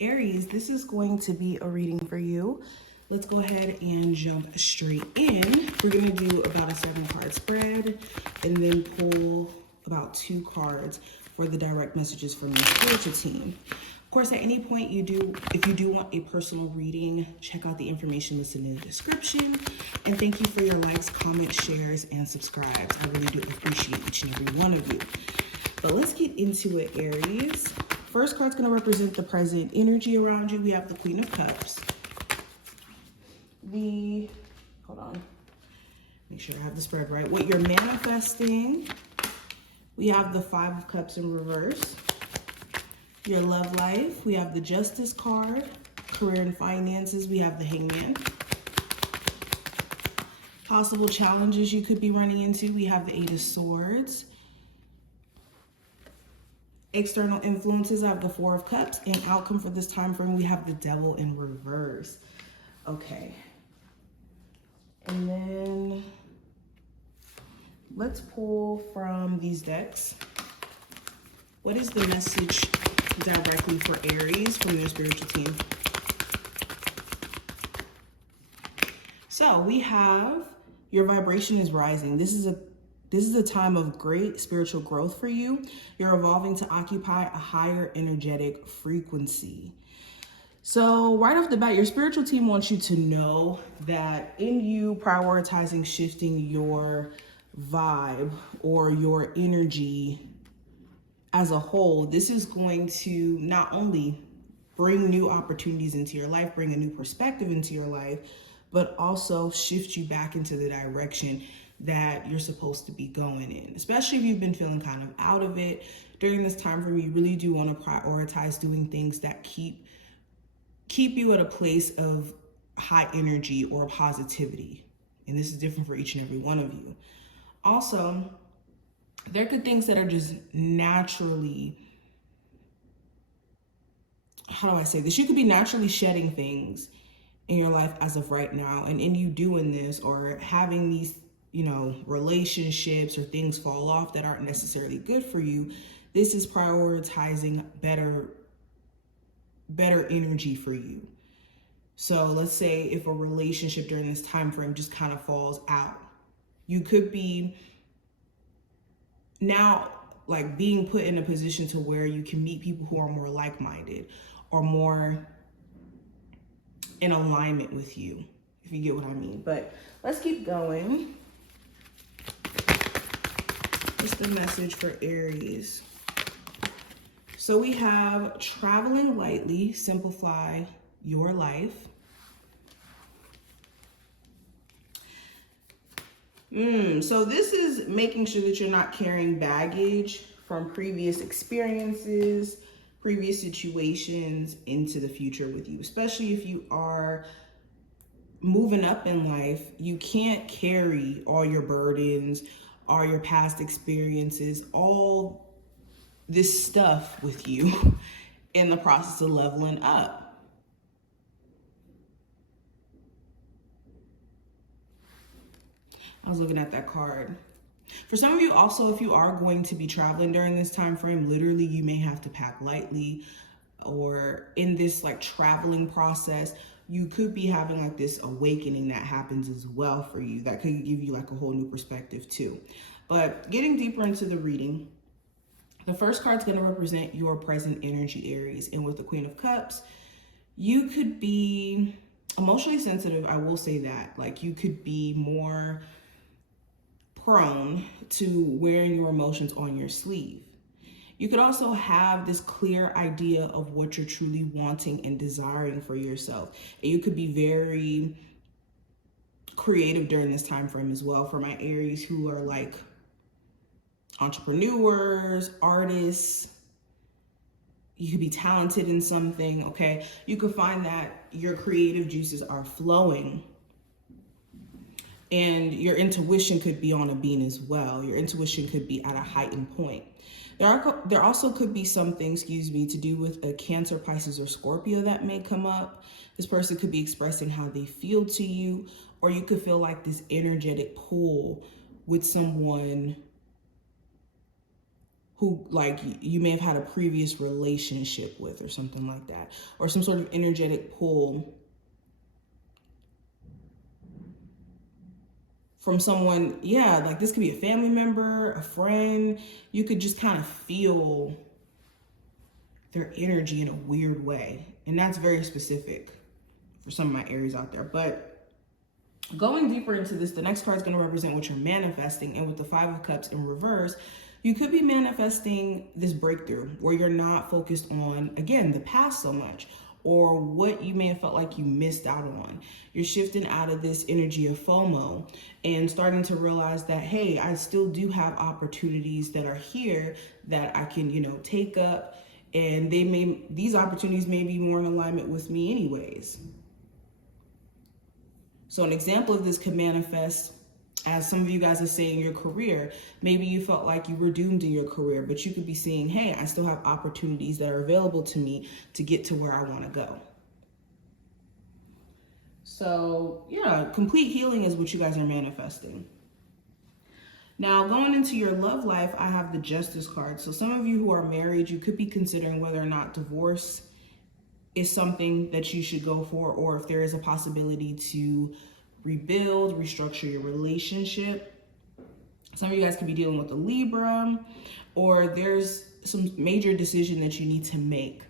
Aries, this is going to be a reading for you. Let's go ahead and jump straight in. We're going to do about a 7-card spread and then pull about 2 cards for the direct messages from your spiritual team. Of course, at any point if you do want a personal reading, check out the information listed in the description. And thank you for your likes, comments, shares, and subscribes. I really do appreciate each and every one of you. But let's get into it, Aries. First card's going to represent the present energy around you. We have the Queen of Cups. Hold on, make sure I have the spread right. What you're manifesting. We have the 5 of Cups in reverse. Your love life. We have the Justice card. Career and finances. We have the Hangman. Possible challenges you could be running into. We have the 8 of Swords. External influences, I have the 4 of Cups, and outcome for this time frame, we have the Devil in reverse. Okay. And then let's pull from these decks. What is the message directly for Aries from your spiritual team? So we have your vibration is rising. This is a time of great spiritual growth for you. You're evolving to occupy a higher energetic frequency. So right off the bat, your spiritual team wants you to know that in you prioritizing shifting your vibe or your energy as a whole, this is going to not only bring new opportunities into your life, bring a new perspective into your life, but also shift you back into the direction that you're supposed to be going in, especially if you've been feeling kind of out of it. During this time frame, you really do want to prioritize doing things that keep you at a place of high energy or positivity. And this is different for each and every one of you. Also, there could things that are just naturally, how do I say this? You could be naturally shedding things in your life as of right now. And in you doing this or having these relationships or things fall off that aren't necessarily good for you, this is prioritizing better energy for you. So let's say if a relationship during this time frame just kind of falls out, you could be now like being put in a position to where you can meet people who are more like-minded or more in alignment with you, if you get what I mean. But let's keep going. What's the message for Aries? So we have traveling lightly, simplify your life. So this is making sure that you're not carrying baggage from previous experiences, previous situations into the future with you, especially if you are moving up in life. You can't carry all your burdens, all your past experiences, all this stuff with you in the process of leveling up. I was looking at that card. For some of you also, if you are going to be traveling during this time frame, literally you may have to pack lightly, or in this like traveling process, you could be having like this awakening that happens as well for you. That could give you like a whole new perspective too. But getting deeper into the reading, the first card's going to represent your present energy, Aries. And with the Queen of Cups, you could be emotionally sensitive. I will say that. Like you could be more prone to wearing your emotions on your sleeve. You could also have this clear idea of what you're truly wanting and desiring for yourself. And you could be very creative during this time frame as well. For my Aries who are like entrepreneurs, artists, you could be talented in something, okay? You could find that your creative juices are flowing and your intuition could be on a beam as well. Your intuition could be at a heightened point. There also could be something, to do with a Cancer, Pisces, or Scorpio that may come up. This person could be expressing how they feel to you, or you could feel like this energetic pull with someone who like you may have had a previous relationship with or something like that, or some sort of energetic pull from someone. Yeah, like this could be a family member, a friend. You could just kind of feel their energy in a weird way. And that's very specific for some of my Aries out there. But going deeper into this, the next card is going to represent what you're manifesting. And with the Five of Cups in reverse, you could be manifesting this breakthrough where you're not focused on, again, the past so much, or what you may have felt like you missed out on. You're shifting out of this energy of FOMO and starting to realize that, hey, I still do have opportunities that are here that I can, take up. And these opportunities may be more in alignment with me anyways. So an example of this could manifest as some of you guys are saying your career. Maybe you felt like you were doomed in your career, but you could be seeing, hey, I still have opportunities that are available to me to get to where I want to go. So yeah, complete healing is what you guys are manifesting. Now, going into your love life, I have the Justice card. So some of you who are married, you could be considering whether or not divorce is something that you should go for, or if there is a possibility to rebuild, restructure your relationship. Some of you guys could be dealing with a Libra, or there's some major decision that you need to make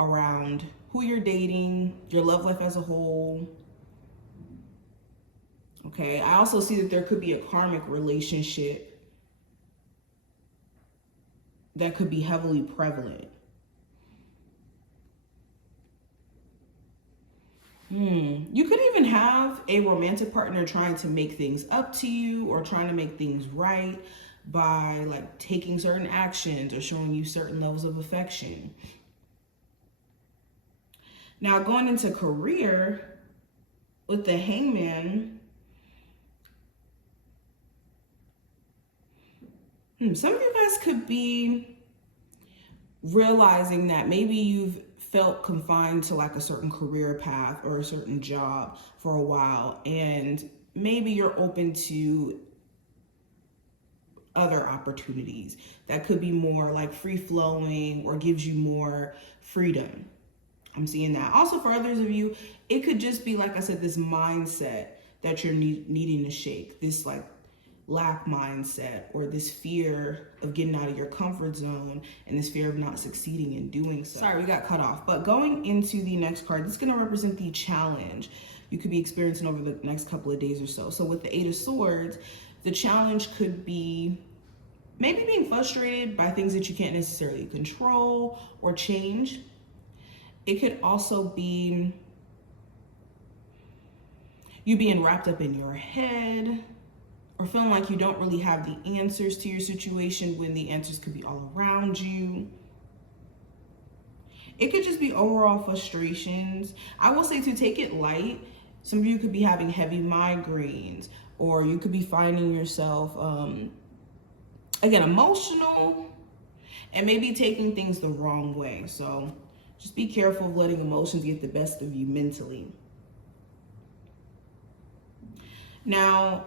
around who you're dating, your love life as a whole. Okay, I also see that there could be a karmic relationship that could be heavily prevalent. You could even have a romantic partner trying to make things up to you or trying to make things right by like taking certain actions or showing you certain levels of affection. Now, going into career with the Hangman, some of you guys could be realizing that maybe you've felt confined to like a certain career path or a certain job for a while, and maybe you're open to other opportunities that could be more like free flowing or gives you more freedom. I'm seeing that. Also, for others of you, it could just be, like I said, this mindset that you're needing to shake, this like lack mindset, or this fear of getting out of your comfort zone and this fear of not succeeding in doing so. Sorry, we got cut off. But going into the next card, this is going to represent the challenge you could be experiencing over the next couple of days or so. So with the Eight of Swords, the challenge could be maybe being frustrated by things that you can't necessarily control or change. It could also be you being wrapped up in your head, or feeling like you don't really have the answers to your situation when the answers could be all around you. It could just be overall frustrations. I will say to take it light. Some of you could be having heavy migraines, or you could be finding yourself, again, emotional and maybe taking things the wrong way. So just be careful of letting emotions get the best of you mentally. Now,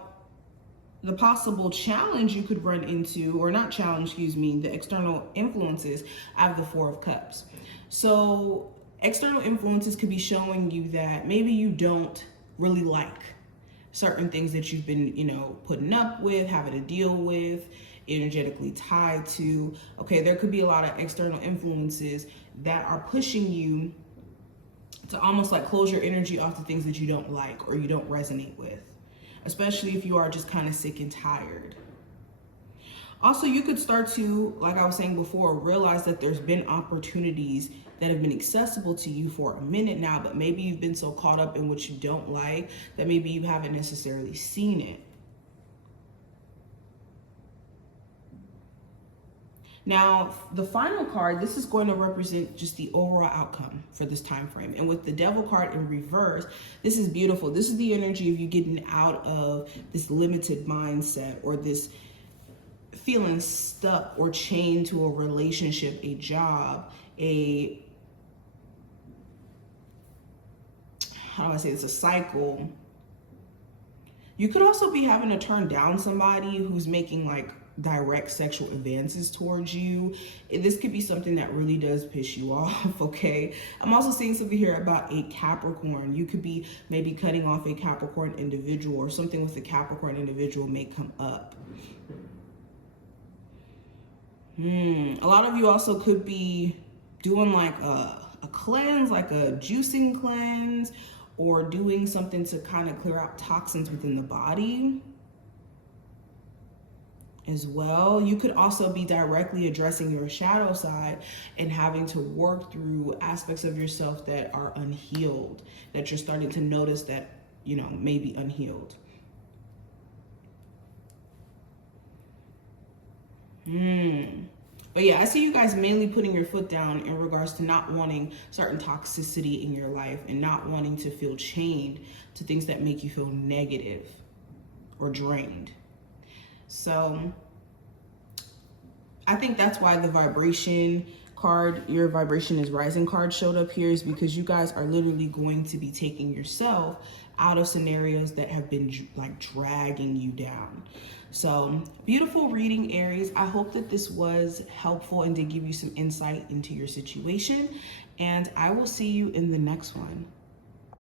the possible challenge you could run into, or not challenge, excuse me, the external influences, I have the Four of Cups. So external influences could be showing you that maybe you don't really like certain things that you've been, putting up with, having to deal with, energetically tied to. Okay, there could be a lot of external influences that are pushing you to almost like close your energy off the things that you don't like or you don't resonate with, especially if you are just kind of sick and tired. Also, you could start to, like I was saying before, realize that there's been opportunities that have been accessible to you for a minute now, but maybe you've been so caught up in what you don't like that maybe you haven't necessarily seen it. Now, the final card, this is going to represent just the overall outcome for this time frame. And with the Devil card in reverse, this is beautiful. This is the energy of you getting out of this limited mindset or this feeling stuck or chained to a relationship, a job, how do I say this, a cycle. You could also be having to turn down somebody who's making like direct sexual advances towards you. This could be something that really does piss you off, okay? I'm also seeing something here about a Capricorn. You could be maybe cutting off a Capricorn individual, or something with a Capricorn individual may come up. A lot of you also could be doing like a cleanse, like a juicing cleanse, or doing something to kind of clear out toxins within the body as well. You could also be directly addressing your shadow side and having to work through aspects of yourself that are unhealed, that you're starting to notice that, you know, may be unhealed. But yeah, I see you guys mainly putting your foot down in regards to not wanting certain toxicity in your life and not wanting to feel chained to things that make you feel negative or drained. So I think that's why the vibration card, your vibration is rising card, showed up here, is because you guys are literally going to be taking yourself out of scenarios that have been like dragging you down. So beautiful reading, Aries. I hope that this was helpful and did give you some insight into your situation, and I will see you in the next one.